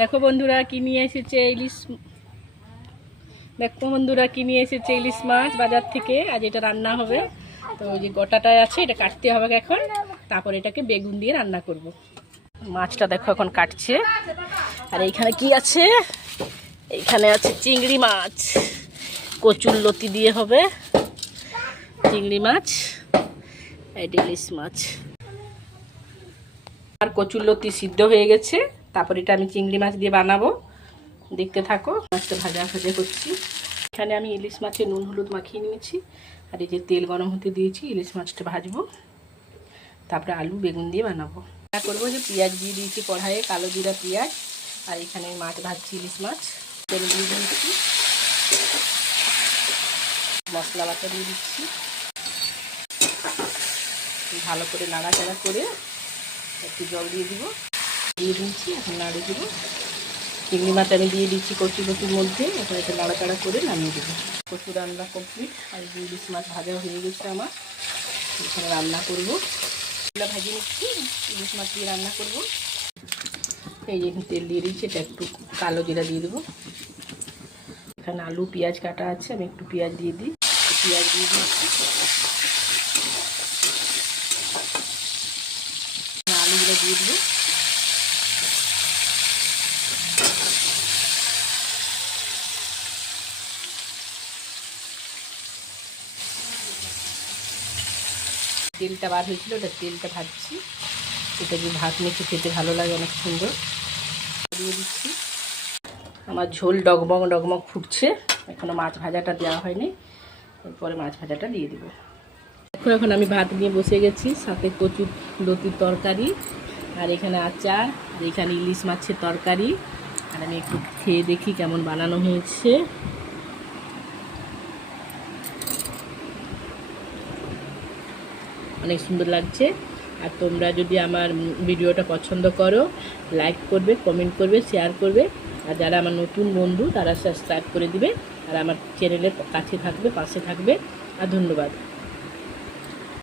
দেখো বন্ধুরা কি নিয়ে এসেছে ইলিশ। দেখো বন্ধুরা কি নিয়ে এসেছে ইলিশ মাছ বাজার থেকে। আজ এটা রান্না হবে। তো ওই যে গোটাটা আছে এটা কাটতে হবে এখন, তারপর এটাকে বেগুন দিয়ে রান্না করব। মাছটা দেখো এখন কাটছে। আর এইখানে কি আছে, এইখানে আছে চিংড়ি মাছ, কচুর লতি দিয়ে হবে চিংড়ি মাছ, এটা ইলিশ মাছ। আর কচুর লতি সিদ্ধ হয়ে গেছে, তারপর এটা আমি চিংড়ি মাছ দিয়ে বানাবো। দেখতে থাকো। মাছটা ভাজা করছি। এখানে আমি ইলিশ মাছে নুন হলুদ মাখিয়ে নিয়েছি। আর এই যে তেল গরম হতে দিয়েছি, ইলিশ মাছটা ভাজবো, তারপরে আলু বেগুন দিয়ে বানাবো। করবো যে পেঁয়াজ দিয়ে দিয়েছি কড়াইয়ে, কালো জিরা পেঁয়াজ। আর এখানে মাছ ভাজছি, ইলিশ মাছ। তেল দিয়ে দিয়েছি, মশলা বাটা দিয়ে দিচ্ছি, ভালো করে নাড়াচাড়া করে একটু জল দিয়ে দিব, দিয়ে দিচ্ছি। এখন নাড়ে দেবো। চিংড়ি মাছ আমি দিয়ে দিচ্ছি কচুর লতির মধ্যে। এখন এটা নাড়াচাড়া করে নামিয়ে দেবো। কচু রান্না কমপ্লিট। আর ইলিশ মাছ ভাজা হয়ে গেছে আমার। এখানে রান্না করবো, ভাজিয়ে নিচ্ছি, ইলিশ মাছ দিয়ে রান্না করবো। এই যে তেল দিয়ে দিচ্ছি, এটা একটু কালো জিরা দিয়ে দেবো। এখানে আলু পেঁয়াজ কাটা আছে, আমি একটু পেঁয়াজ দিয়ে দিই। পেঁয়াজ দিয়ে দিচ্ছি, আলুগুলো দিয়ে দেবো। তেলটা বার হয়েছিল, ওটা তেলটা ভাজছি। এটা দিয়ে ভাত মেখে খেতে ভালো লাগে, অনেক সুন্দর। দিয়ে দিচ্ছি। আমার ঝোল ডগমগ ডগমগ ফুটছে, এখনও মাছ ভাজাটা দেওয়া হয়নি। এরপরে মাছ ভাজাটা দিয়ে দেবো। এখন আমি ভাত নিয়ে বসে গেছি, সাথে কচুর লতির তরকারি, আর এখানে আচার, আর এখানে ইলিশ মাছের তরকারি। আর আমি একটু খেয়ে দেখি কেমন বানানো হয়েছে। অনেক সুন্দর লাগছে। আর তোমরা যদি আমার ভিডিওটা পছন্দ করো, লাইক করবে, কমেন্ট করবে, শেয়ার করবে। আর যারা আমার নতুন বন্ধু তারা সাবস্ক্রাইব করে দিবে। আর আমার চ্যানেলের কাছে থাকবে, পাশে থাকবে। আর ধন্যবাদ।